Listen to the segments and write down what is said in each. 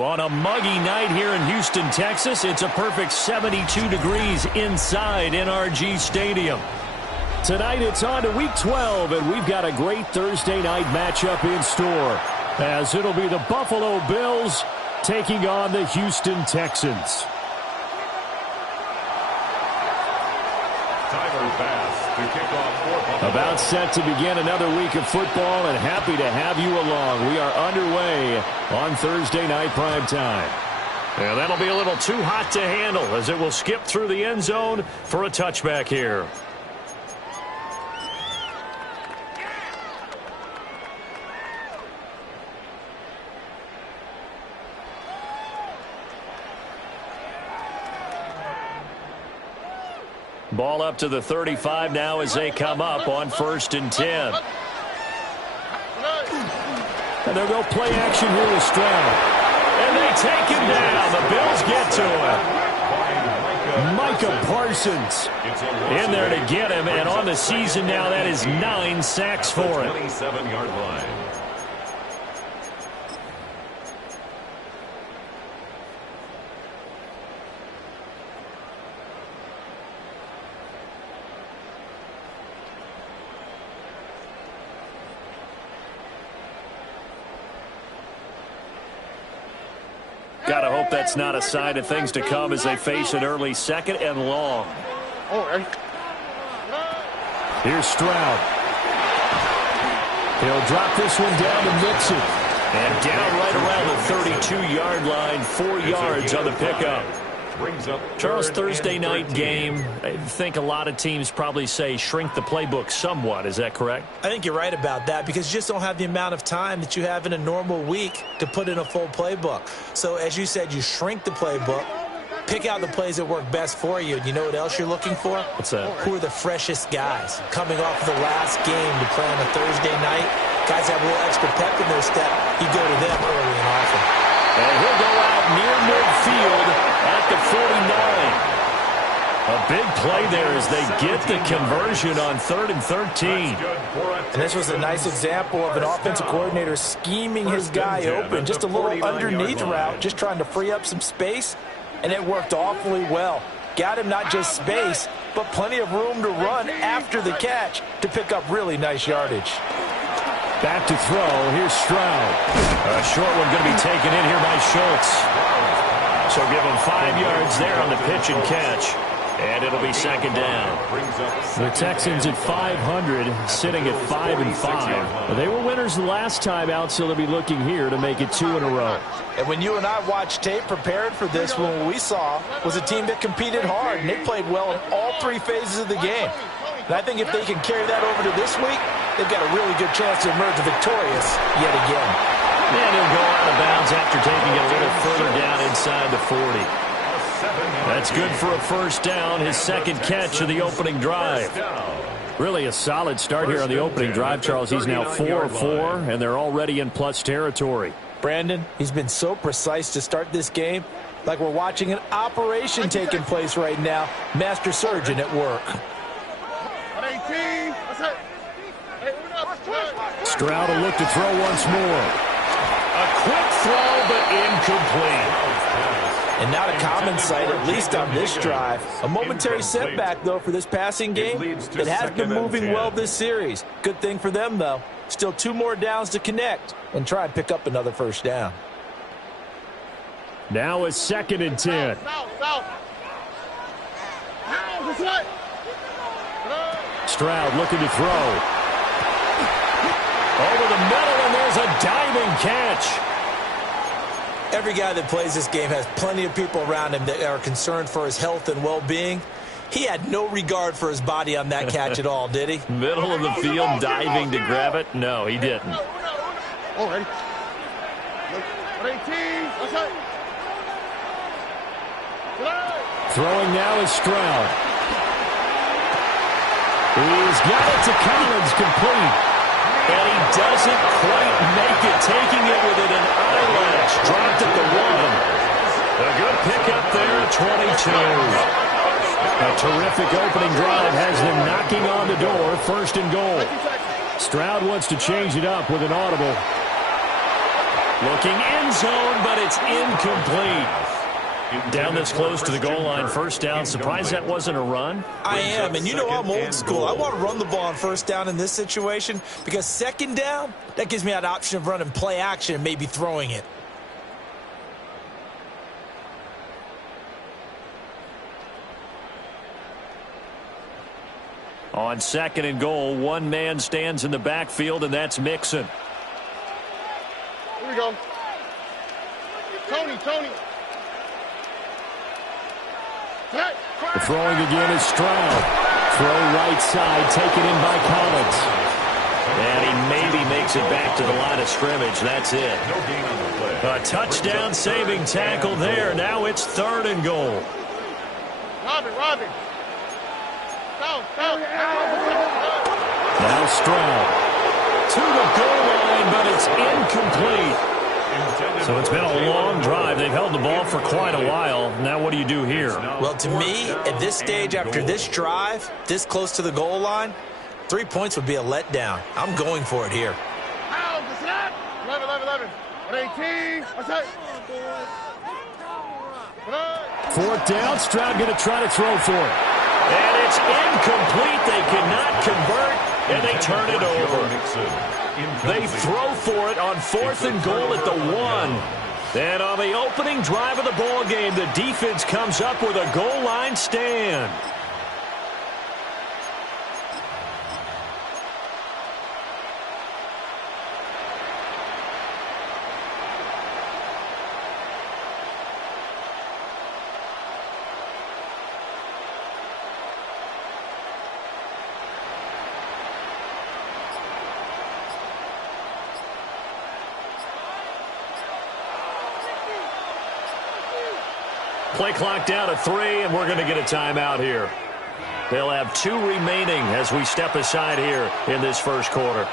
On a muggy night here in Houston, Texas, it's a perfect 72 degrees inside NRG Stadium. Tonight it's on to Week 12, and we've got a great Thursday night matchup in store, as it'll be the Buffalo Bills taking on the Houston Texans. About set to begin another week of football, and happy to have you along. We are underway on Thursday night prime time. And that'll be a little too hot to handle, as it will skip through the end zone for a touchback here. Ball up to the 35 now as they come up on 1st and 10. And they'll go play action here with Stroud. And they take him down. The Bills get to him. Micah Parsons in there to get him. And on the season now, that is 9 sacks for him. 27-yard line. Gotta hope that's not a sign of things to come as they face an early 2nd and long. Here's Stroud. He'll drop this one down to Mixon. And down right around the 32-yard line, 4 yards on the pickup. Charles, Thursday night game, I think a lot of teams probably say shrink the playbook somewhat. Is that correct? I think you're right about that, because you just don't have the amount of time that you have in a normal week to put in a full playbook. So as you said, you shrink the playbook, pick out the plays that work best for you. And you know what else you're looking for? What's that? Who are the freshest guys coming off the last game to play on a Thursday night? Guys have a little extra pep in their step. You go to them early and often. And he'll go out near midfield at the 49. A big play there as they get the conversion on 3rd and 13. And this was a nice example of an offensive coordinator scheming his guy open. Just a little underneath route, just trying to free up some space, and it worked awfully well. Got him not just space, but plenty of room to run after the catch to pick up really nice yardage. Back to throw. Here's Stroud. A short one going to be taken in here by Schultz. So give him 5 yards there on the pitch and catch. And it'll be 2nd down. The Texans at 500, sitting at 5-5. They were winners the last time out, so they'll be looking here to make it 2 in a row. And when you and I watched tape prepared for this, what we saw was a team that competed hard, and they played well in all 3 phases of the game. And I think if they can carry that over to this week, they've got a really good chance to emerge victorious yet again. And he'll go out of bounds after taking it a little further down inside the 40. That's good for a 1st down, his 2nd catch of the opening drive. Really a solid start here on the opening drive, Charles. He's now 4-4, and they're already in plus territory. Brandon, he's been so precise to start this game, like we're watching an operation taking place right now. Master surgeon at work. Stroud will look to throw once more. A quick throw, but incomplete. And not a common sight, at least on this drive. A momentary setback, though, for this passing game. It has been moving well this series. Good thing for them, though. Still 2 more downs to connect and try and pick up another 1st down. Now it's 2nd and 10. Stroud looking to throw. Over the middle, and there's a diving catch. Every guy that plays this game has plenty of people around him that are concerned for his health and well-being. He had no regard for his body on that catch at all, did he? Middle of the field, diving to grab it? No, he didn't. Throwing now is Stroud. He's got it to Collins, complete. And he doesn't quite make it, taking it with an eyelash. Dropped at the 1. A good pickup there at 22. A terrific opening drive has them knocking on the door, 1st and goal. Stroud wants to change it up with an audible. Looking end zone, but it's incomplete. Down this close to the goal line, first down. Surprised that wasn't a run? I am, and you know I'm old school. I want to run the ball on first down in this situation because second down, that gives me that option of running play action and maybe throwing it. On second and goal, one man stands in the backfield, and that's Mixon. Here we go. Tony. The throwing again is Stroud. Throw right side, taken in by Collins. And he maybe makes it back to the line of scrimmage. That's it. A touchdown-saving tackle there. Now it's third and goal. Robin. Down. Now Stroud. To the goal line, but it's incomplete. So it's been a long drive. They've held the ball for quite a while. Now what do you do here? Well, to me, at this stage, after this drive, this close to the goal line, 3 points would be a letdown. I'm going for it here. 11. 18. Fourth down. Stroud going to try to throw for it. And it's incomplete. They cannot convert, and they turn it over. They throw for it on fourth and goal at the 1. And on the opening drive of the ball game, the defense comes up with a goal line stand. Play clock down to 3, and we're going to get a timeout here. They'll have 2 remaining as we step aside here in this first quarter.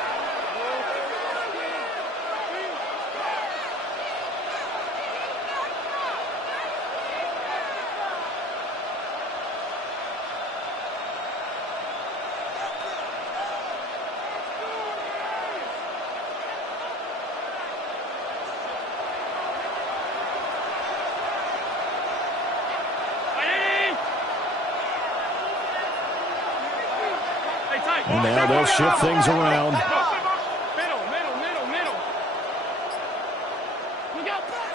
Now they'll shift things around.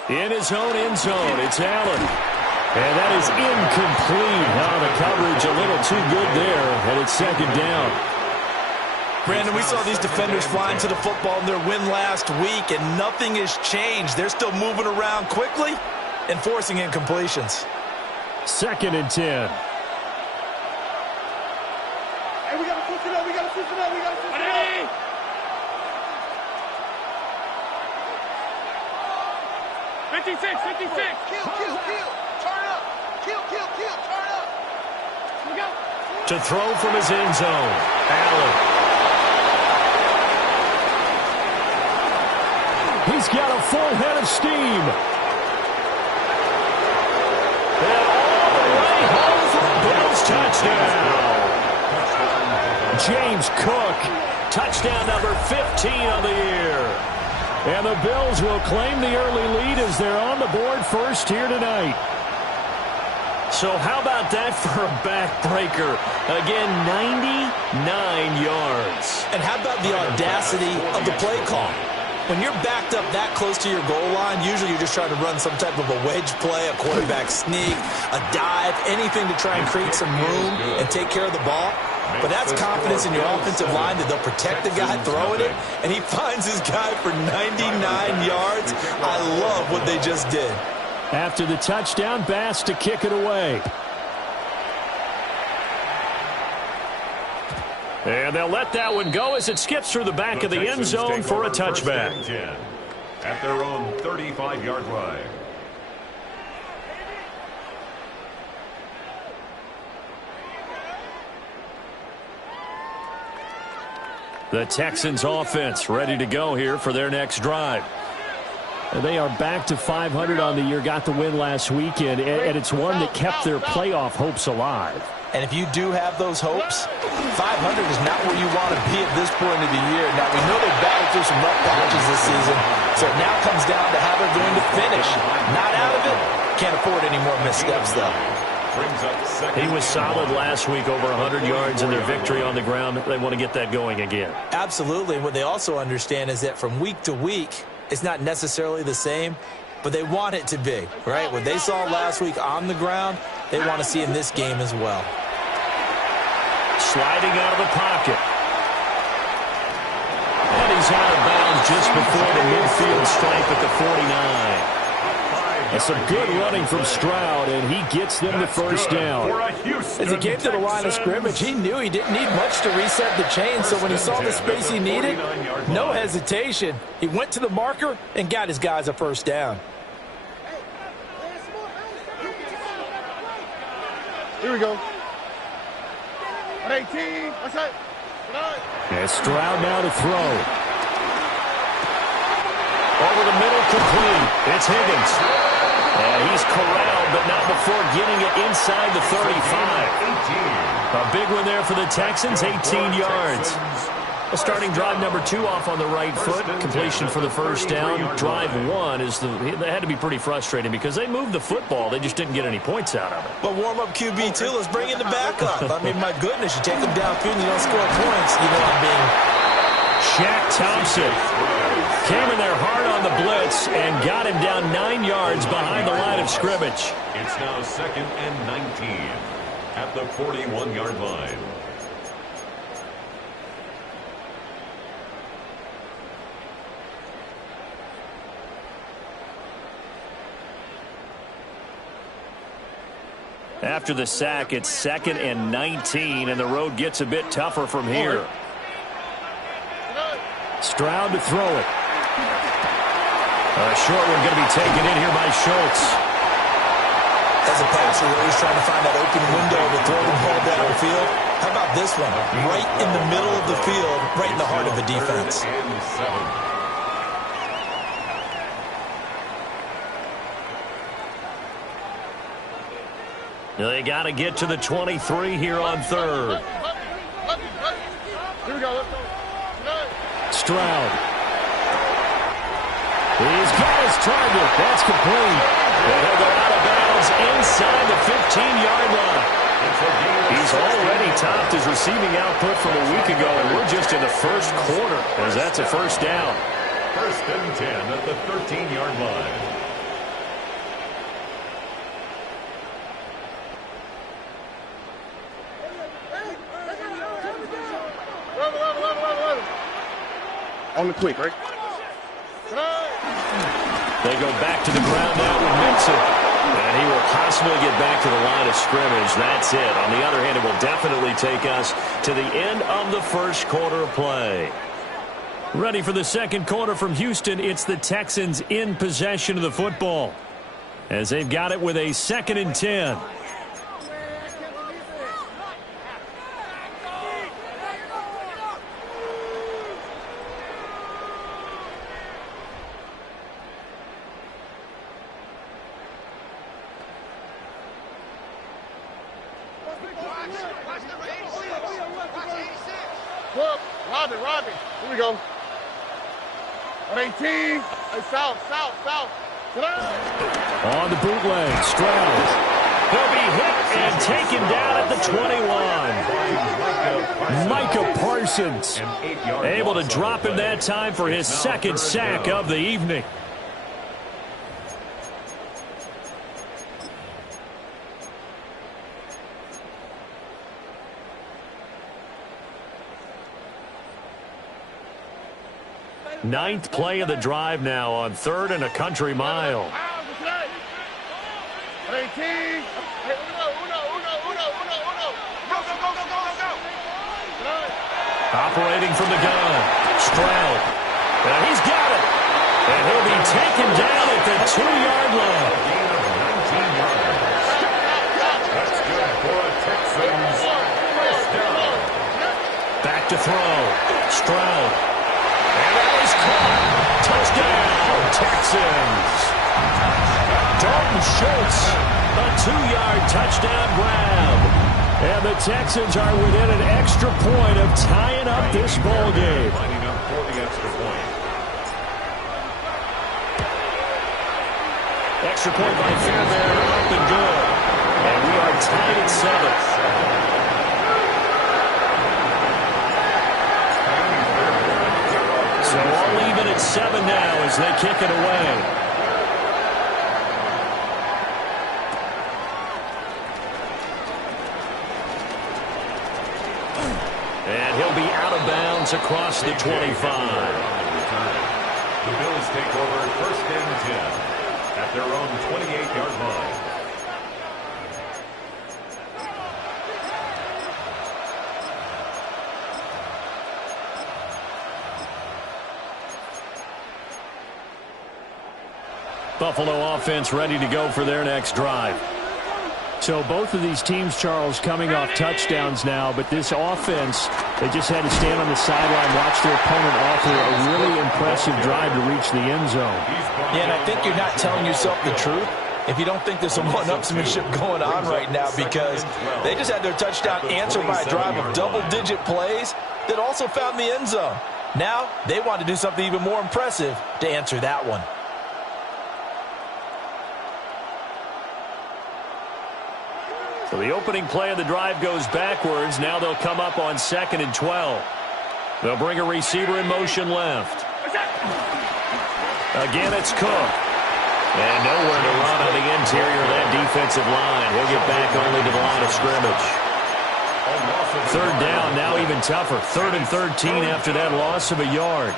In his own end zone, it's Allen. And that is incomplete. Now the coverage a little too good there, and it's second down. Brandon, we saw these defenders flying to the football in their win last week, and nothing has changed. They're still moving around quickly and forcing incompletions. Second and 10. Hey, we got to switch it up. 56. Kill. Turn up. Kill. Turn up. Here we go. To throw from his end zone, Allen. He's got a full head of steam. And all the way home for a Bills touchdown. James Cook, touchdown number 15 on the year. And the Bills will claim the early lead as they're on the board first here tonight. So how about that for a backbreaker? Again, 99 yards. And how about the audacity of the play call? When you're backed up that close to your goal line, usually you're just trying to run some type of a wedge play, a quarterback sneak, a dive, anything to try and create some room and take care of the ball. But that's confidence in your offensive line that they'll protect the guy throwing it, and he finds his guy for 99 yards. I love what they just did. After the touchdown, Bass to kick it away. And they'll let that one go as it skips through the back of the end zone for a touchback. At their own 35-yard line. The Texans offense ready to go here for their next drive. They are back to 500 on the year, got the win last weekend, and it's one that kept their playoff hopes alive. And if you do have those hopes, 500 is not where you want to be at this point of the year. Now, we know they've battled through some rough patches this season, so it now comes down to how they're going to finish. Not out of it. Can't afford any more missteps, though. He was solid last week, over 100 yards in their victory on the ground. They want to get that going again. Absolutely. And what they also understand is that from week to week, it's not necessarily the same, but they want it to be, right? What they saw last week on the ground, they want to see in this game as well. Sliding out of the pocket. And he's out of bounds just before the midfield stripe at the 49. That's some good running from Stroud, and he gets them the first down. As he came to the line of scrimmage, he knew he didn't need much to reset the chain, so when he saw the space he needed, no hesitation. He went to the marker and got his guys a first down. Here we go. 18. What's that? And Stroud now to throw. Over the middle, complete. It's Higgins. And he's corralled, but not before getting it inside the 35. A big one there for the Texans, 18 yards. A starting drive number 2 off on the right foot. Completion for the first down. Drive 1 that had to be pretty frustrating because they moved the football. They just didn't get any points out of it. But warm-up QB, too. Let's bring in the backup. I mean, my goodness, you take them downfield and you don't score points. You know I'm being... Shaq Thompson came in there hard on the blitz and got him down 9 yards behind the line of scrimmage. It's now 2nd and 19 at the 41-yard line. After the sack, it's 2nd and 19, and the road gets a bit tougher from here. Stroud to throw it. A short one going to be taken in here by Schultz. As a passer, you're always trying to find that open window to throw the ball downfield. How about this one? Right in the middle of the field, right in the heart of the defense. They got to get to the 23 here on 3rd. Here we go. Let's go. Stroud. He's got his target. That's complete. And he'll go out of bounds inside the 15-yard line. He's already topped his receiving output from a week ago, and we're just in the first quarter as that's a first down. 1st and 10 at the 13-yard line. On the quick, right? They go back to the ground now with Mixon. And he will possibly get back to the line of scrimmage. That's it. On the other hand, it will definitely take us to the end of the first quarter of play. Ready for the second quarter from Houston. It's the Texans in possession of the football, as they've got it with a 2nd and 10. Robbie. Here we go. 18. Hey, south. On the bootleg, Stroud. He'll be hit and taken down at the 21. Micah Parsons able to drop him that time for his 2nd sack of the evening. Ninth play of the drive now on 3rd and a country mile. 18. Hey, uno. Go. Operating from the gun. Stroud. And he's got it. And he'll be taken down at the 2-yard line. That's good for a Texans first down. Back to throw. Stroud. And that is caught. Touchdown, Texans. Dalton Schultz, a 2-yard touchdown grab. And the Texans are within an extra point of tying up this ball game. Lining up for the extra point. Extra point by Fairbairn, up and good. And we are tied at 7. So all even at 7 now as they kick it away. And he'll be out of bounds across the 25. The Bills take over first and 10 at their own 28-yard line. Buffalo offense ready to go for their next drive. So both of these teams, Charles, coming off touchdowns now, but this offense, they just had to stand on the sideline, watch their opponent offer a really impressive drive to reach the end zone. Yeah, and I think you're not telling yourself the truth if you don't think there's some one-upsmanship going on right now, because they just had their touchdown answered by a drive of double-digit plays that also found the end zone. Now they want to do something even more impressive to answer that one. So the opening play of the drive goes backwards. Now they'll come up on 2nd and 12. They'll bring a receiver in motion left. Again, it's Cook. And nowhere to run on the interior of that defensive line. He'll get back only to the line of scrimmage. 3rd down, now even tougher. 3rd and 13 after that loss of a yard.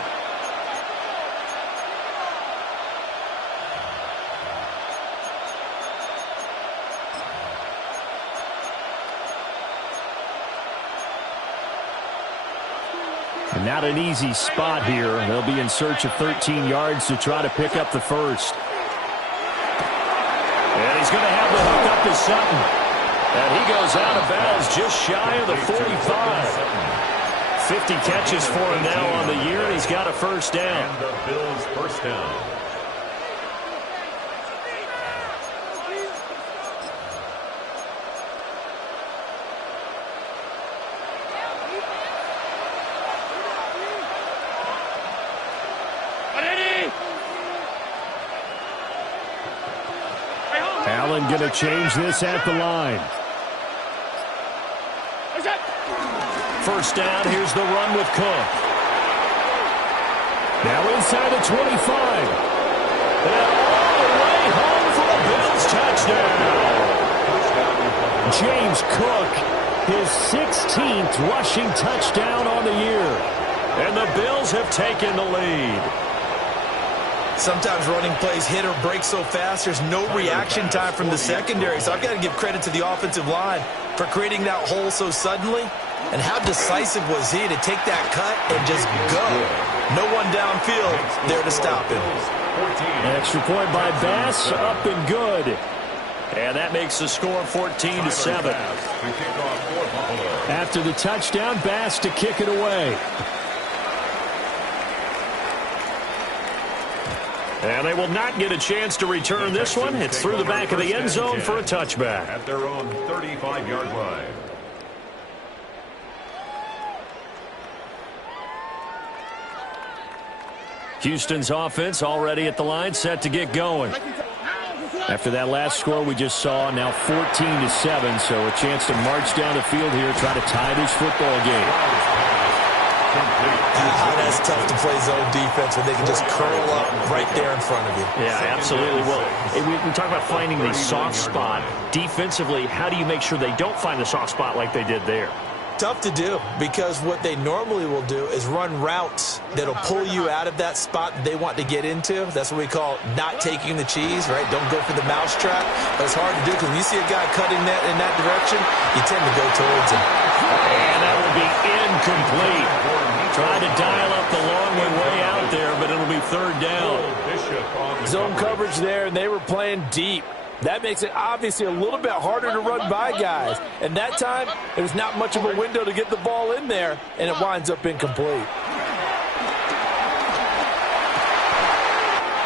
Not an easy spot here. They'll be in search of 13 yards to try to pick up the first. And he's going to have the hook up to Sutton. And he goes out of bounds just shy of the 45. 50 catches for him now on the year, and he's got a first down. And the Bills' first down. Allen going to change this at the line. First down, here's the run with Cook. Now inside the 25. And all the way home for the Bills touchdown. James Cook, his 16th rushing touchdown on the year. And the Bills have taken the lead. Sometimes running plays hit or break so fast, there's no reaction time from the secondary. So I've got to give credit to the offensive line for creating that hole so suddenly. And how decisive was he to take that cut and just go? No one downfield there to stop him. Extra point by Bass, up and good. And that makes the score 14-7. After the touchdown, Bass to kick it away. And they will not get a chance to return this one. It's through the back of the end zone for a touchback. At their own 35-yard line. Houston's offense already at the line, set to get going. After that last score we just saw, now 14-7, so a chance to march down the field here, try to tie this football game. That's tough to play zone defense when they can just curl up right there in front of you. Yeah, absolutely. Well, we talk about finding the soft spot. Defensively, how do you make sure they don't find the soft spot like they did there? Tough to do, because what they normally will do is run routes that'll pull you out of that spot that they want to get into. That's what we call not taking the cheese, right? Don't go for the mousetrap. But it's hard to do because when you see a guy cutting that in that direction, you tend to go towards him. And that will be incomplete. Try to dial up the long way out there, but it'll be 3rd down. Zone coverage there, and they were playing deep. That makes it obviously a little bit harder to run by guys. And that time, there's not much of a window to get the ball in there, and it winds up incomplete.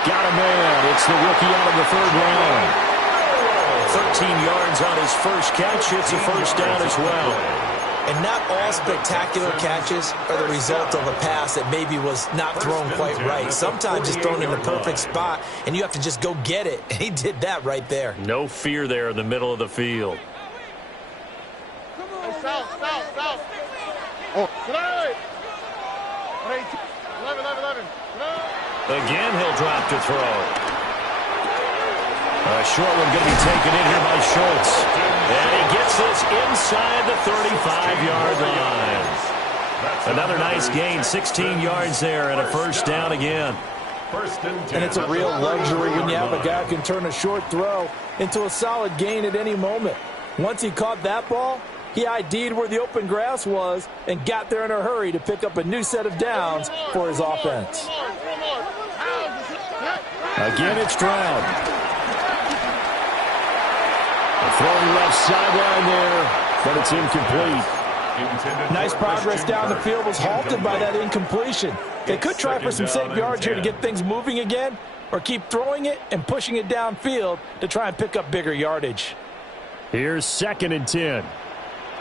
Got a man. It's the rookie out of the 3rd round. 13 yards on his first catch. It's a first down as well. And not all spectacular catches are the result of a pass that maybe was not thrown quite right. Sometimes it's thrown in the perfect spot, and you have to just go get it. And he did that right there. No fear there in the middle of the field. South. Oh, tonight. 11. Again, he'll drop to throw. A short one going to be taken in here by Schultz. And he gets this inside the 35-yard line. Another nice gain, 16 yards there, and a first down again. And it's a real luxury when you have a guy who can turn a short throw into a solid gain at any moment. Once he caught that ball, he ID'd where the open grass was and got there in a hurry to pick up a new set of downs for his offense. Again, it's Stroud. Throwing left sideline there, but it's incomplete. Nice progress down the field was halted by that incompletion. They could try for some safe yards here to get things moving again, or keep throwing it and pushing it downfield to try and pick up bigger yardage. Here's 2nd and 10.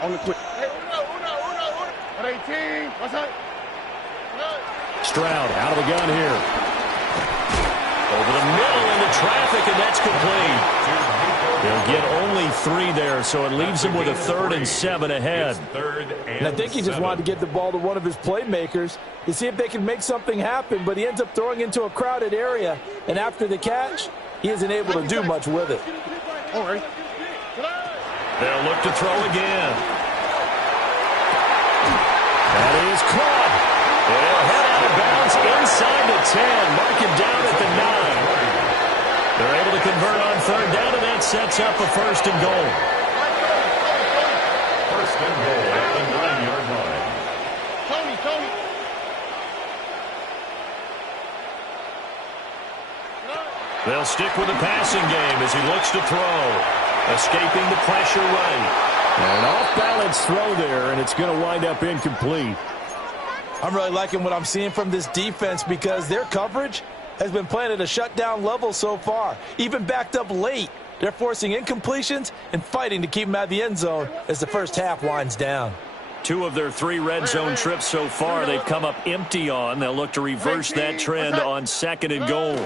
On the quick. Hey, uno. 18. What's up? Stroud out of the gun here. Over the middle into traffic, and that's complete. They'll get only 3 there, so it leaves him with a 3rd and 7 ahead. And I think he just wanted to get the ball to one of his playmakers to see if they can make something happen, but he ends up throwing into a crowded area, and after the catch, he isn't able to do much with it. All right. They'll look to throw again. That is caught. They'll head out of bounds inside the 10. Mark him down at the 9. They're able to convert on 3rd down, and that sets up a 1st and goal. 1st and goal at the 9-yard line. Tony. They'll stick with the passing game as he looks to throw. Escaping the pressure right. An off-balance throw there, and it's going to wind up incomplete. I'm really liking what I'm seeing from this defense because their coverage has been playing at a shutdown level so far. Even backed up late, they're forcing incompletions and fighting to keep them out of the end zone as the first half winds down. 2 of their 3 red zone trips so far they've come up empty on. They'll look to reverse that trend on 2nd and goal.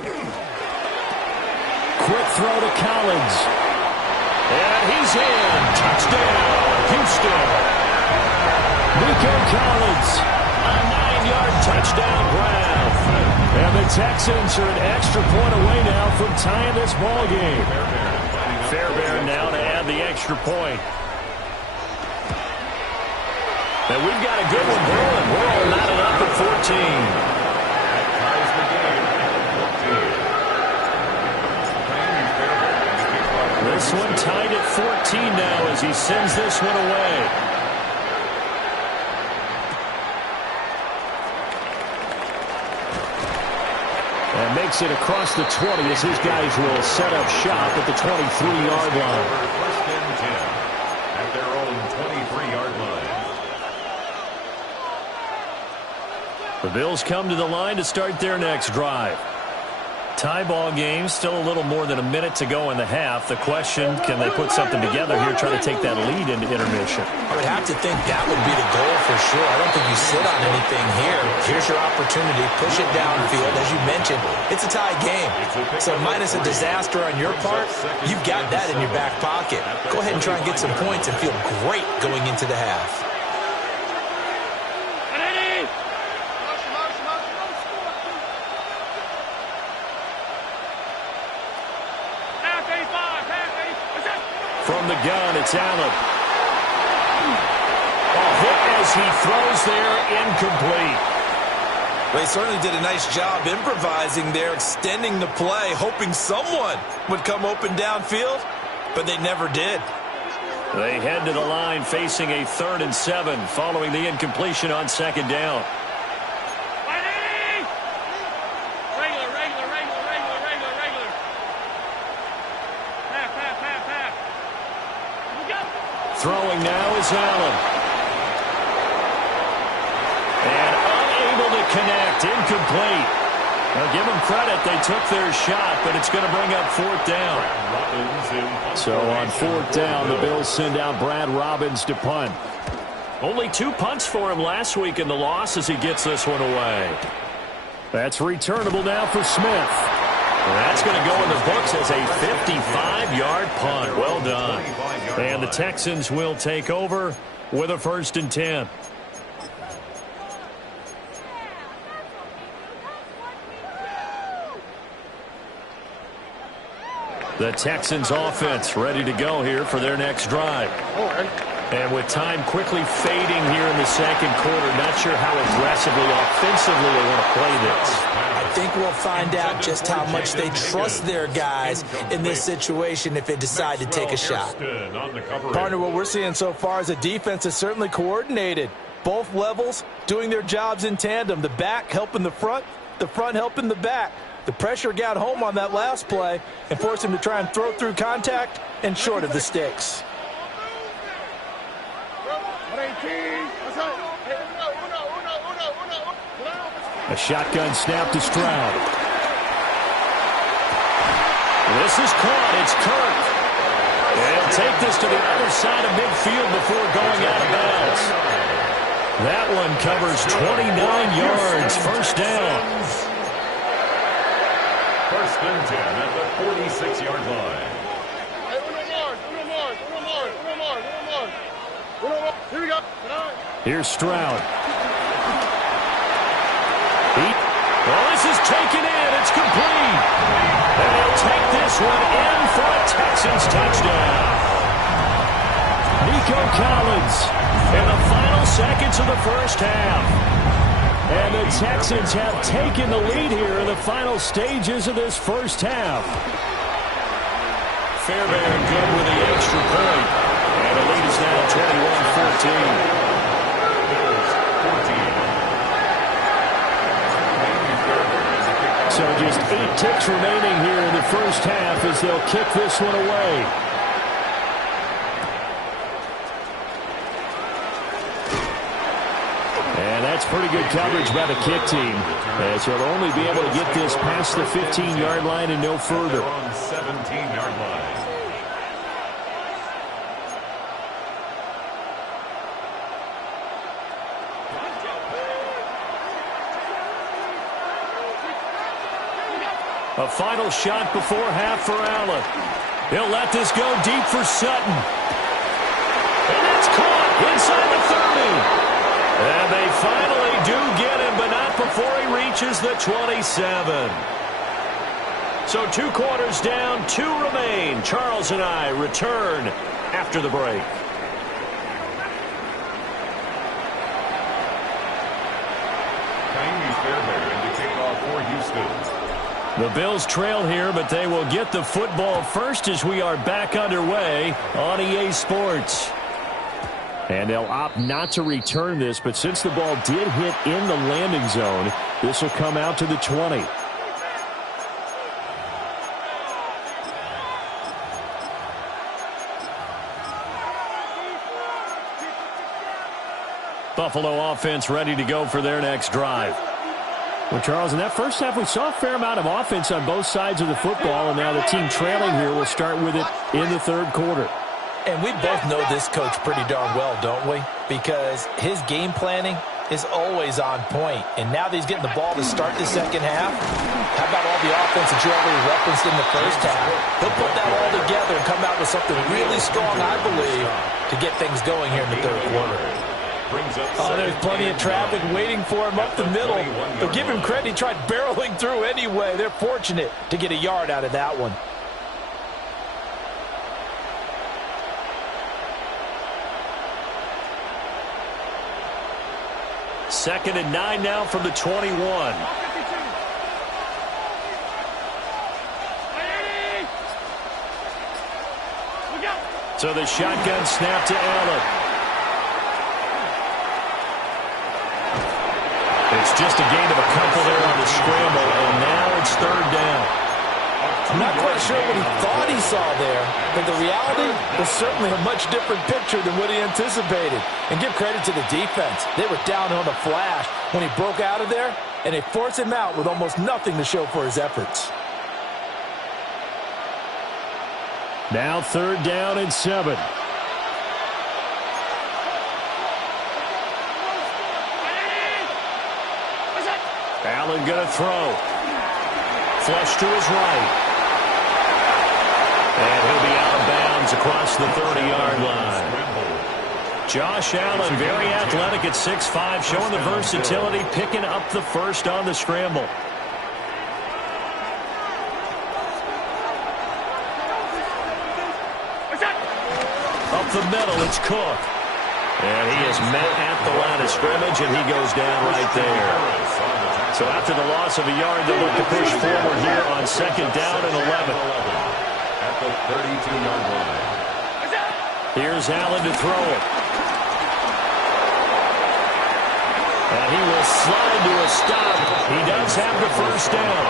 Quick throw to Collins. And he's in. Touchdown, Houston. Nico Collins. A 9-yard touchdown grab. And the Texans are an extra point away now from tying this ball game. Fairbairn now to add the extra point. And we've got a good one brewing. We're all knotted up at 14. This one tied at 14 now as he sends this one away. And makes it across the 20 as his guys will set up shop at the 23-yard line. 1st and 10 at their own 23-yard line. The Bills come to the line to start their next drive. Tie ball game, still a little more than a minute to go in the half. The question, can they put something together here, try to take that lead into intermission? I would have to think that would be the goal for sure. I don't think you sit on anything here. Here's your opportunity. Push it downfield. As you mentioned, it's a tie game. So minus a disaster on your part, you've got that in your back pocket. Go ahead and try and get some points and feel great going into the half. From the gun, it's Allen. A hit as he throws there, incomplete. They certainly did a nice job improvising there, extending the play, hoping someone would come open downfield, but they never did. They head to the line facing a 3rd and 7 following the incompletion on 2nd down. Throwing now is Allen. And unable to connect. Incomplete. Now give them credit. They took their shot, but it's going to bring up 4th down. So on 4th down, the Bills send out Brad Robbins to punt. Only 2 punts for him last week in the loss as he gets this one away. That's returnable now for Smith. That's going to go in the books as a 55-yard punt. Well done. And the Texans will take over with a 1st and 10. The Texans offense ready to go here for their next drive. And with time quickly fading here in the 2nd quarter, not sure how aggressively, offensively they want to play this. I think we'll find out just how much they trust their guys in this situation if they decide to take a shot. Partner, what we're seeing so far is the defense is certainly coordinated. Both levels doing their jobs in tandem. The back helping the front helping the back. The pressure got home on that last play and forced him to try and throw through contact and short of the sticks. A shotgun snap to Stroud. This is caught. It's Kirk. They'll take this to the other side of midfield before going out of bounds. That one covers 29 yards. 1st down. 1st and 10 at the 46-yard line. Here we go. Here's Stroud. Well, this is taken in. It's complete. And he'll take this one in for a Texans touchdown. Nico Collins in the final seconds of the 1st half. And the Texans have taken the lead here in the final stages of this 1st half. Fairbairn good with the extra point. And the lead is now 21-14. So just 8 ticks remaining here in the 1st half as they'll kick this one away. And that's pretty good coverage by the kick team, as he'll only be able to get this past the 15-yard line and no further. On 17-yard line. A final shot before half for Allen. He'll let this go deep for Sutton. And it's caught inside the 30. And they finally do get him, but not before he reaches the 27. So 2 quarters down, 2 remain. Charles and I return after the break. Fairbairn to kick off for Houston. The Bills trail here, but they will get the football first as we are back underway on EA Sports. And they'll opt not to return this, but since the ball did hit in the landing zone, this will come out to the 20. Buffalo offense ready to go for their next drive. Well, Charles, in that 1st half, we saw a fair amount of offense on both sides of the football, and now the team trailing here will start with it in the 3rd quarter. And we both know this coach pretty darn well, don't we? Because his game planning is always on point. And now that he's getting the ball to start the 2nd half, how about all the offense that you already referenced in the 1st half? He'll put that all together and come out with something really strong, I believe, to get things going here in the 3rd quarter. Oh, there's plenty of traffic waiting for him up the middle. But give him credit, he tried barreling through anyway. They're fortunate to get a yard out of that one. Second and 9 now from the 21. So the shotgun snap to Allen. It's just a gain of a couple there on the scramble, and now it's 3rd down. I'm not quite sure what he thought he saw there, but the reality was certainly a much different picture than what he anticipated. And give credit to the defense. They were down on the flash. When he broke out of there, and they force him out with almost nothing to show for his efforts. Now 3rd down and 7. Allen going to throw. Flush to his right. And he'll be out of bounds across the 30-yard line. Josh Allen, very athletic at 6'5", showing the versatility, picking up the first on the scramble. Up the middle, it's Cook. And he is met at the line of scrimmage, and he goes down right there. So after the loss of a yard, they'll look to push forward here on 2nd down and 11. At the 32-yard line. Here's Allen to throw it. And he will slide to a stop. He does have the first down.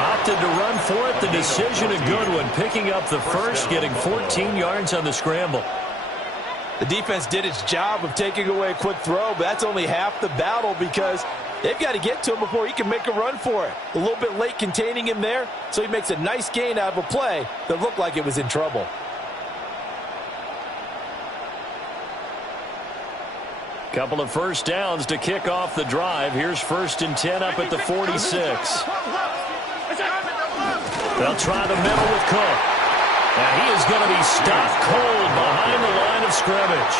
Opted to run for it. The decision a good one. Picking up the first, getting 14 yards on the scramble. The defense did its job of taking away a quick throw, but that's only half the battle because they've got to get to him before he can make a run for it. A little bit late containing him there, so he makes a nice gain out of a play that looked like it was in trouble. Couple of first downs to kick off the drive. Here's 1st and 10 up at the 46. They'll try the middle with Cook. And he is going to be stopped cold behind the line of scrimmage.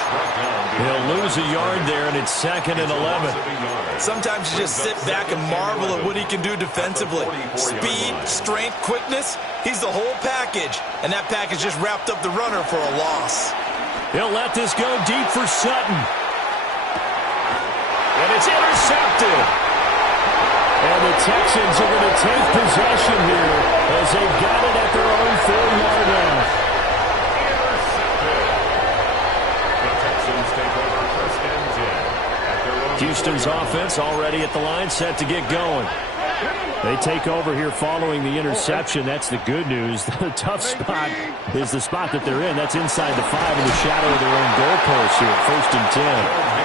He'll lose a yard there, and it's 2nd and 11. Sometimes you just sit back and marvel at what he can do defensively. Speed, strength, quickness, he's the whole package. And that package just wrapped up the runner for a loss. He'll let this go deep for Sutton. And it's intercepted. And the Texans are going to take possession here as they've got it at their own 4-yard line. The Texans take over 1st and 10. Houston's offense already at the line, set to get going. They take over here following the interception. That's the good news. The tough spot is the spot that they're in. That's inside the 5 in the shadow of their own goalpost here, 1st and 10.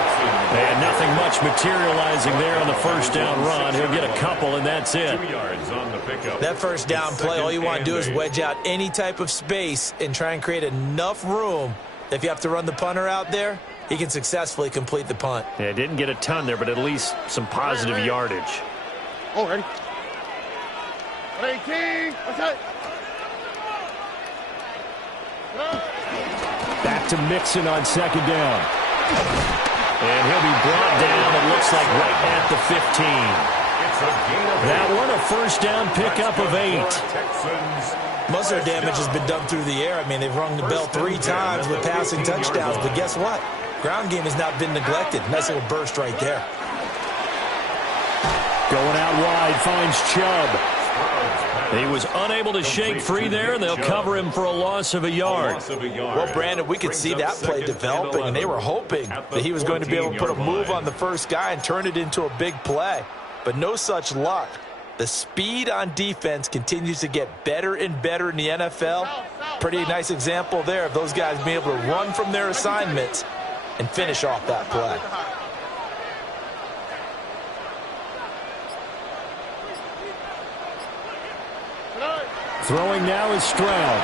And nothing much materializing there on the first down run. He'll get a couple, and that's it. 2 yards on the pickup. That first down play, all you want to do is wedge out any type of space and try and create enough room. If you have to run the punter out there, he can successfully complete the punt. Yeah, didn't get a ton there, but at least some positive yardage. Oh, ready? 18. Okay. Back to Mixon on 2nd down. And he'll be brought down, it looks like right at the 15. That one, a first down pickup of 8. Most of their damage has been done through the air. I mean, they've rung the bell 3 times with passing touchdowns, but guess what? Ground game has not been neglected. Nice little burst right there. Going out wide, finds Chubb. He was unable to shake free there, and they'll cover him for a loss of a yard. Well, Brandon, we could see that play developing, and they were hoping that he was going to be able to put a move on the first guy and turn it into a big play. But no such luck. The speed on defense continues to get better and better in the NFL. Pretty nice example there of those guys being able to run from their assignments and finish off that play. Throwing now is Stroud.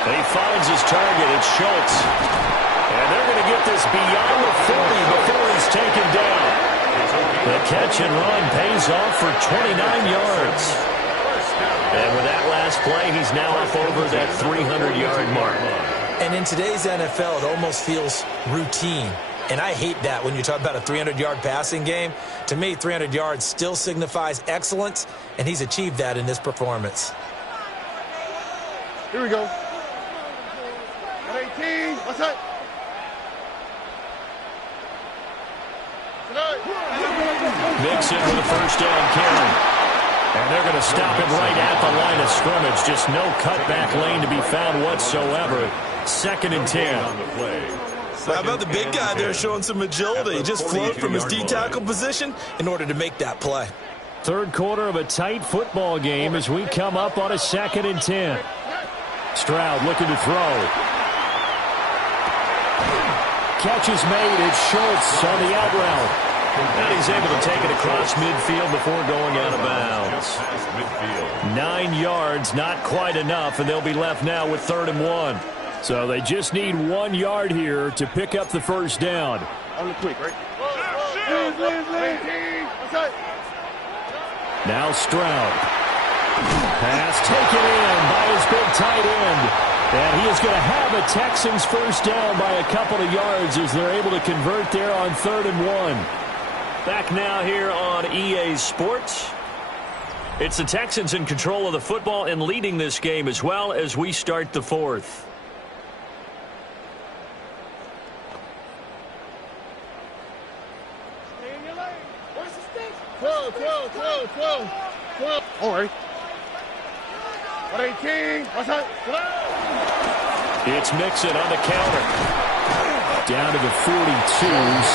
And he finds his target. It's Schultz. And they're going to get this beyond the 40 before he's taken down. The catch and run pays off for 29 yards. And with that last play, he's now up over that 300-yard mark. And in today's NFL, it almost feels routine. And I hate that when you talk about a 300-yard passing game. To me, 300 yards still signifies excellence, and he's achieved that in this performance. Here we go. 18. What's that? Mixon with a first down carry. And they're going to stop him right at the line of scrimmage. Just no cutback lane to be found whatsoever. 2nd and 10. How about the big guy there showing some agility? He just floated from his D-tackle position in order to make that play. 3rd quarter of a tight football game as we come up on a 2nd and 10. Stroud looking to throw. Catch is made. It's Schultz on the out route. And he's able to take it across midfield before going out of bounds. 9 yards, not quite enough, and they'll be left now with 3rd and 1. So they just need 1 yard here to pick up the first down. On the quick, right? Now Stroud. Pass taken in by his big tight end. And he is going to have a Texans first down by a couple of yards as they're able to convert there on 3rd and 1. Back now here on EA Sports. It's the Texans in control of the football and leading this game as well as we start the 4th. All right. 118. What's that? It's Mixon on the counter. Down to the 42,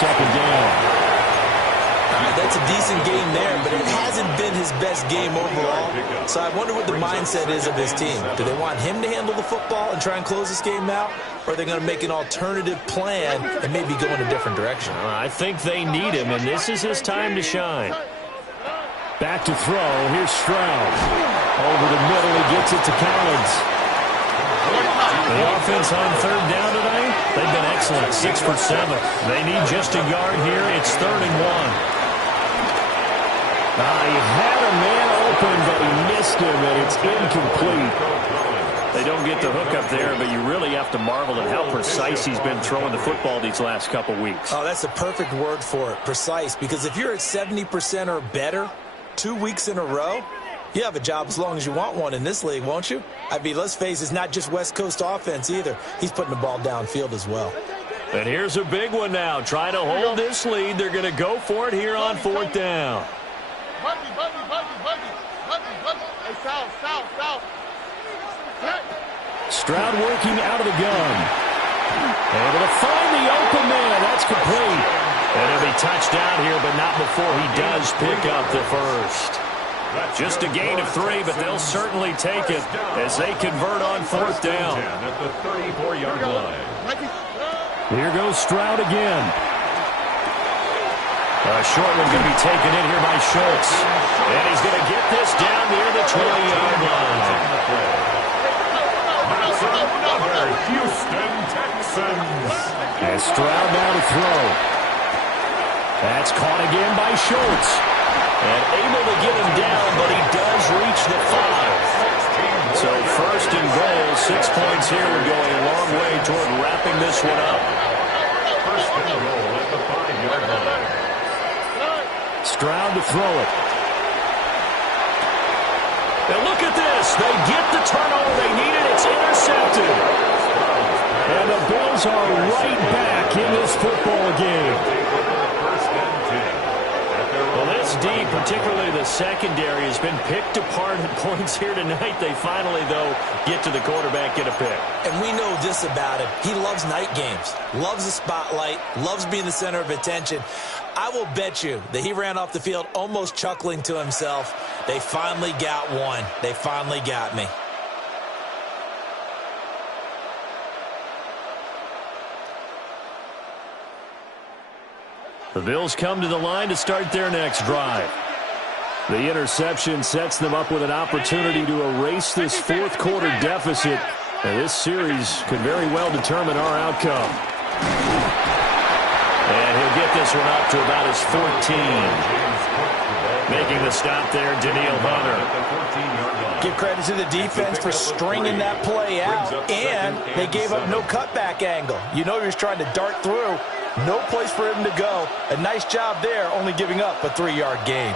second down. All right, that's a decent game there, but it hasn't been his best game overall. So I wonder what the mindset is of his team. Do they want him to handle the football and try and close this game out? Or are they going to make an alternative plan and maybe go in a different direction? I think they need him, and this is his time to shine. Back to throw. Here's Stroud. Over the middle, he gets it to Collins. The offense on 3rd down today, they've been excellent, 6 for 7. They need just a yard here. It's 3rd and 1. He had a man open, but he missed him, and it's incomplete. They don't get the hook up there, but you really have to marvel at how precise he's been throwing the football these last couple weeks. Oh, that's a perfect word for it, precise, because if you're at 70% or better 2 weeks in a row, you have a job as long as you want one in this league, won't you? I mean, let's face it, it's not just West Coast offense either. He's putting the ball downfield as well. And here's a big one now. Trying to hold this lead. They're going to go for it here on 4th down. Hey, south. Stroud working out of the gun. Able to find the open man. That's complete. And he'll be touched down here, but not before he does pick up the first. Just a gain of 3, but they'll certainly take it as they convert on 4th down. At the 34-yard line. Here goes Stroud again. A short one going to be taken in here by Schultz. And he's going to get this down near the 20-yard line. Houston Texans. And Stroud now to throw. That's caught again by Schultz. And able to get him down, but he does reach the 5. So 1st and goal, 6 points here would go a long way toward wrapping this one up. 1st and goal at the 5-yard line. Stroud to throw it. And look at this. They get the turnover they needed. It's intercepted. And the Bills are right back in this football game. Well, this D, particularly the secondary, has been picked apart at points here tonight. They finally, though, get to the quarterback, get a pick. And we know this about him. He loves night games, loves the spotlight, loves being the center of attention. I will bet you that he ran off the field almost chuckling to himself. They finally got one. They finally got me. The Bills come to the line to start their next drive. The interception sets them up with an opportunity to erase this 4th quarter deficit. And this series could very well determine our outcome. And he'll get this one up to about his 14. Making the stop there, Danielle Hunter. Give credit to the defense for stringing that play out, and they gave up no cutback angle. You know he was trying to dart through. No place for him to go. A nice job there, only giving up a 3-yard gain.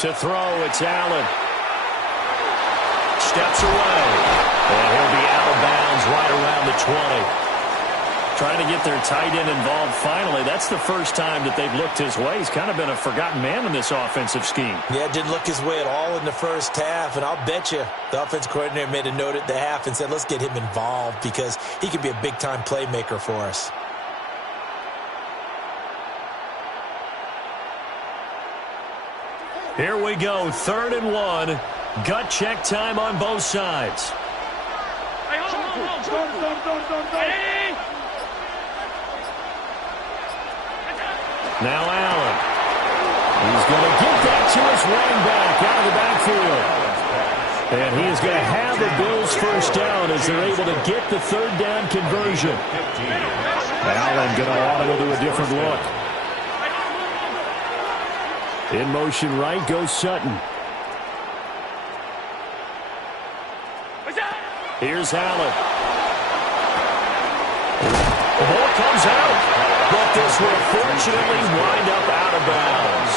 To throw, it's Allen. Steps away. And he'll be out of bounds right around the 20. Trying to get their tight end involved finally. That's the first time that they've looked his way. He's kind of been a forgotten man in this offensive scheme. Yeah, didn't look his way at all in the first half. And I'll bet you the offense coordinator made a note at the half and said, let's get him involved because he could be a big-time playmaker for us. Here we go, 3rd and 1. Gut check time on both sides. Now Allen. He's going to get that to his running back out of the backfield. And he is going to have the Bills first down as they're able to get the third down conversion. Allen going to audible to a different look. In motion right goes Sutton. Here's Allen. The ball comes out, but this will fortunately wind up out of bounds.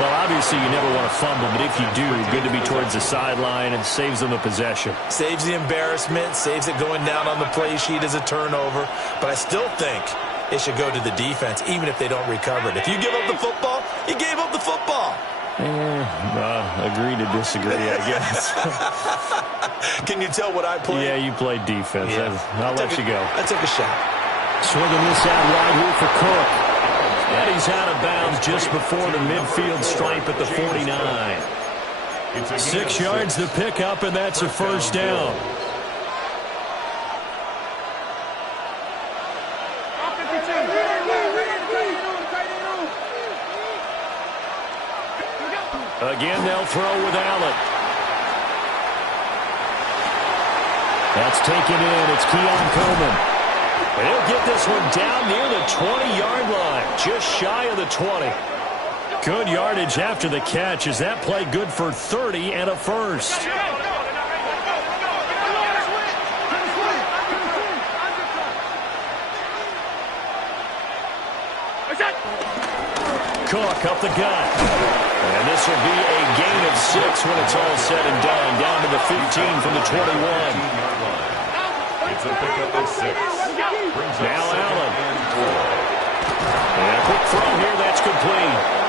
Well, obviously you never want to fumble, but if you do, good to be towards the sideline and saves them the possession. Saves the embarrassment, saves it going down on the play sheet as a turnover. But I still think it should go to the defense, even if they don't recover it. If you give up the football, you gave up the football. Agree to disagree, I guess. Can you tell what I played? Yeah, you played defense. Yeah. I'll let you go. I took a shot. Swinging this out wide here for Cook. And he's out of bounds just before the midfield stripe at the 49. 6 yards to pick up, and that's a first down. Again, they'll throw with Allen. That's taken in. It's Keon Coleman. And he'll get this one down near the 20-yard line, just shy of the 20. Good yardage after the catch. Is that play good for 30 and a first? Cook up the gut. And this will be a gain of 6 when it's all said and done. Down to the 15 from the 21. It's a pickup of 6. Now Allen. And a quick throw here. That's complete.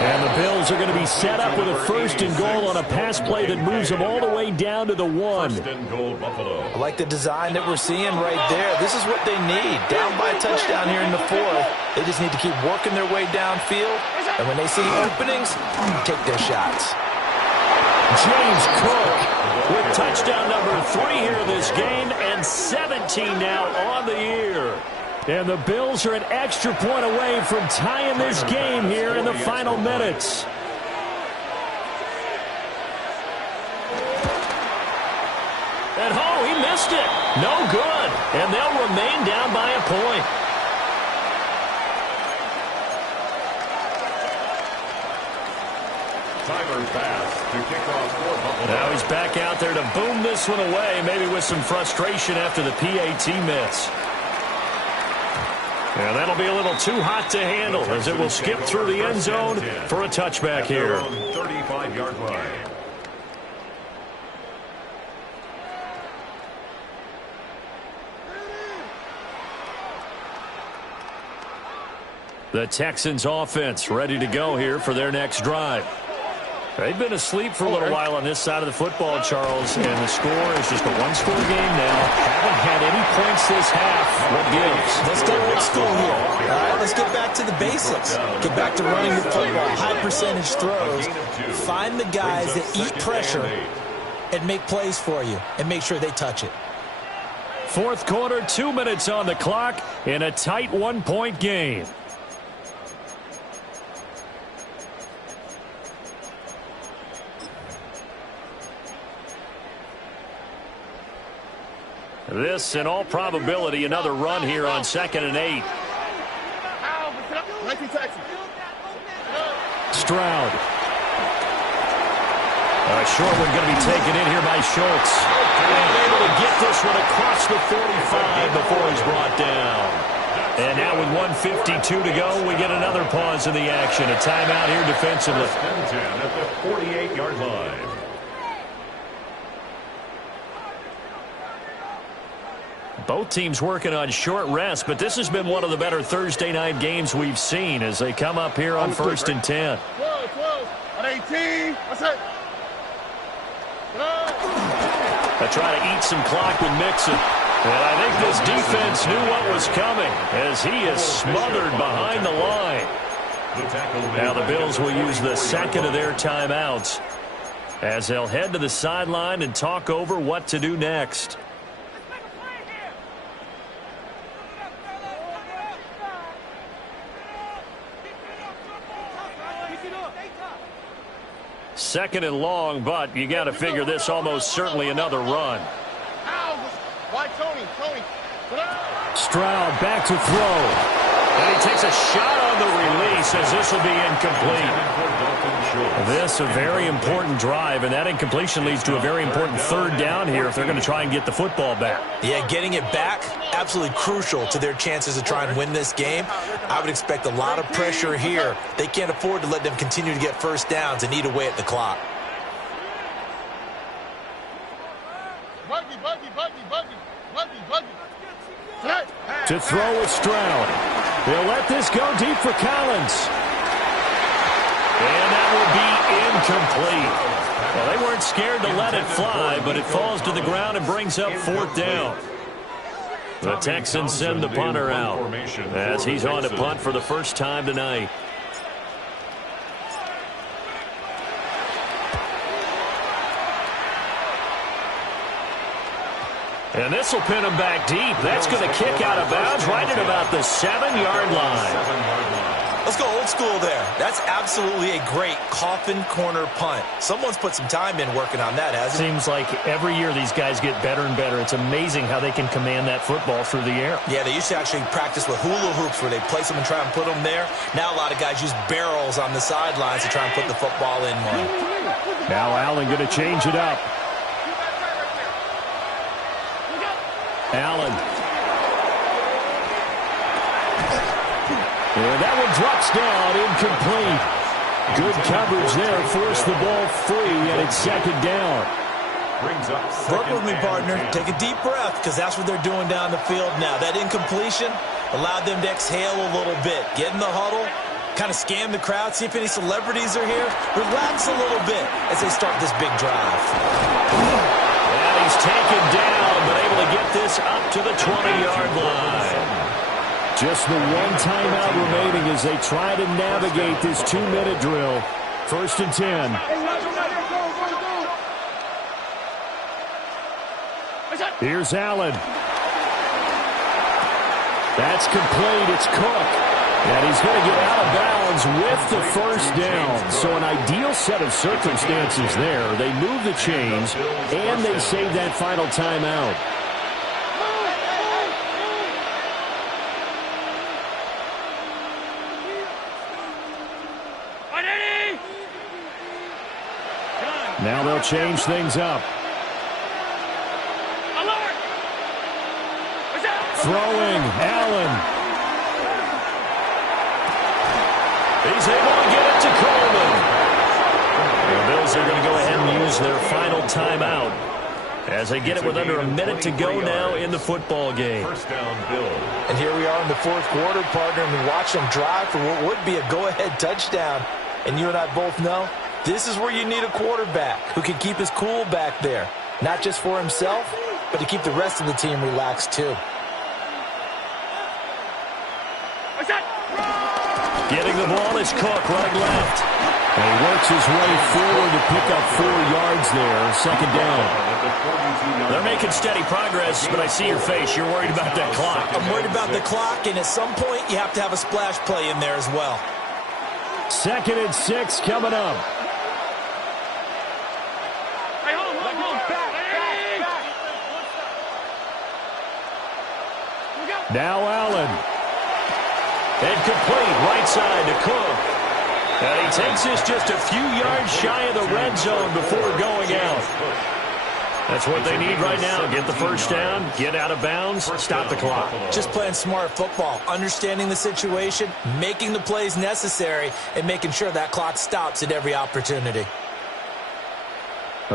And the Bills are going to be set up with a first and goal on a pass play that moves them all the way down to the 1. First and goal, Buffalo. I like the design that we're seeing right there. This is what they need. Down by a touchdown here in the 4th. They just need to keep working their way downfield. And when they see openings, take their shots. James Cook with touchdown number 3 here in this game, and 17 now on the year. And the Bills are an extra point away from tying this game here in the final minutes. And he missed it. No good. And they'll remain down by a point. Tyler pass to kick off for Buffalo. Now he's back out there to boom this one away, maybe with some frustration after the PAT miss. And that'll be a little too hot to handle as it will skip through the end zone for a touchback here. 35-yard line. The Texans offense ready to go here for their next drive. They've been asleep for a little while on this side of the football, Charles, and the score is just a one-score game now. Haven't had any points this half. What gives? Let's go old school here. All right, let's get back to the basics. Get back to running the football, high percentage throws. Find the guys that eat pressure and make plays for you and make sure they touch it. 4th quarter, 2 minutes on the clock in a tight 1-point game. This, in all probability, another run here on 2nd and 8. Stroud. A short one going to be taken in here by Schultz. And able to get this one across the 45 before he's brought down. And now with 1:52 to go, we get another pause in the action. A timeout here defensively. 10 at the 48-yard line. Both teams working on short rest, but this has been one of the better Thursday night games we've seen as they come up here on 1st and 10. 12. On 18. What's that? They try to eat some clock with Mixon. And I think this defense knew what was coming as he is smothered behind the line. Now the Bills will use the second of their timeouts as they'll head to the sideline and talk over what to do next. 2nd and long, but you got to figure this almost certainly another run. Why Tony? Stroud back to throw. And he takes a shot on the release as this will be incomplete. This a very important drive, and that incompletion leads to a very important 3rd down here if they're going to try and get the football back. Yeah, getting it back, absolutely crucial to their chances to try and win this game. I would expect a lot of pressure here. They can't afford to let them continue to get 1st downs and eat away at the clock. Buggy. To throw with Stroud. They'll let this go deep for Collins. And that will be incomplete. Well, they weren't scared to let it fly, but it falls to the ground and brings up 4th down. The Texans send the punter out as he's on to punt for the first time tonight. And this will pin him back deep. That's going to kick out of bounds right at about the 7-yard line. Let's go old school there. That's absolutely a great coffin corner punt. Someone's put some time in working on that, hasn't it? Seems like every year these guys get better and better. It's amazing how they can command that football through the air. Yeah, they used to actually practice with hula hoops where they place them and try and put them there. Now a lot of guys use barrels on the sidelines to try and put the football in one. Now Allen going to change it up. Allen. And that one drops down, incomplete. Good coverage there, forced the ball free, and it's 2nd down. Work with me, partner. Take a deep breath, because that's what they're doing down the field now. That incompletion allowed them to exhale a little bit. Get in the huddle, kind of scan the crowd, see if any celebrities are here. Relax a little bit as they start this big drive. And he's taken down, but able to get this up to the 20-yard line. Just the one timeout remaining as they try to navigate this 2-minute drill. 1st and 10. Here's Allen. That's complete. It's Cook. And he's going to get out of bounds with the 1st down. So an ideal set of circumstances there. They move the chains, and they save that final timeout. Now they'll change things up. Throwing, Allen. He's able to get it to Coleman. The Bills are going to go ahead and use their final timeout as they get it with under a minute to go now in the football game. 1st down, Bills. And here we are in the 4th quarter, partner, and we watch them drive for what would be a go-ahead touchdown. And you and I both know this is where you need a quarterback who can keep his cool back there. Not just for himself, but to keep the rest of the team relaxed too. Getting the ball is Cook, right left. And he works his way forward to pick up 4 yards there. 2nd down. They're making steady progress, but I see your face. You're worried about that clock. I'm worried about the clock, and at some point you have to have a splash play in there as well. 2nd and 6 coming up. Now Allen. And complete, right side to Cook. And he takes this just a few yards shy of the red zone before going out. That's what they need right now. Get the 1st down, get out of bounds, stop the clock. Just playing smart football, understanding the situation, making the plays necessary, and making sure that clock stops at every opportunity.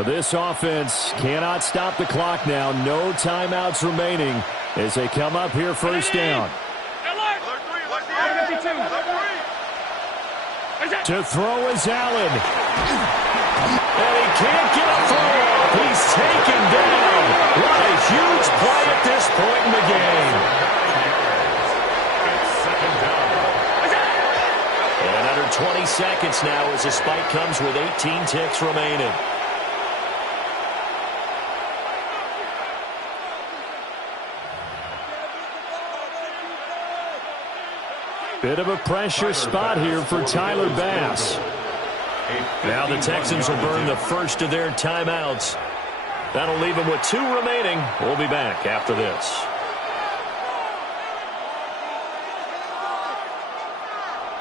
This offense cannot stop the clock now. No timeouts remaining as they come up here 1st down. To throw is Allen. And he can't get a throw off. He's taken down. What a huge play at this point in the game. And under 20 seconds now as the spike comes with 18 ticks remaining. Bit of a pressure spot here for Tyler Bass. Now the Texans will burn the first of their timeouts. That'll leave them with 2 remaining. We'll be back after this.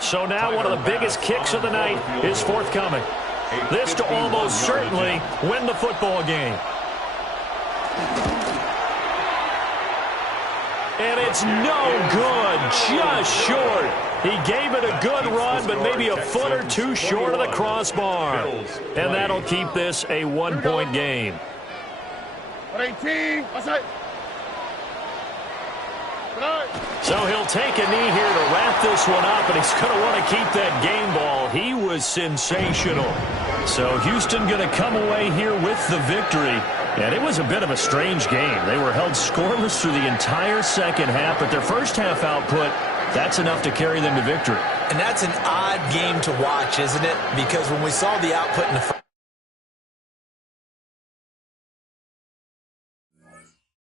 So now one of the biggest kicks of the night is forthcoming. This to almost certainly win the football game. And it's no good, just short. He gave it a good run, but maybe a foot or 2 short of the crossbar. And that'll keep this a 1-point game. 18, So he'll take a knee here to wrap this one up, and he's going to want to keep that game ball. He was sensational. So Houston going to come away here with the victory. And it was a bit of a strange game. They were held scoreless through the entire second half, but their first half output, that's enough to carry them to victory. And that's an odd game to watch, isn't it? Because when we saw the output in the first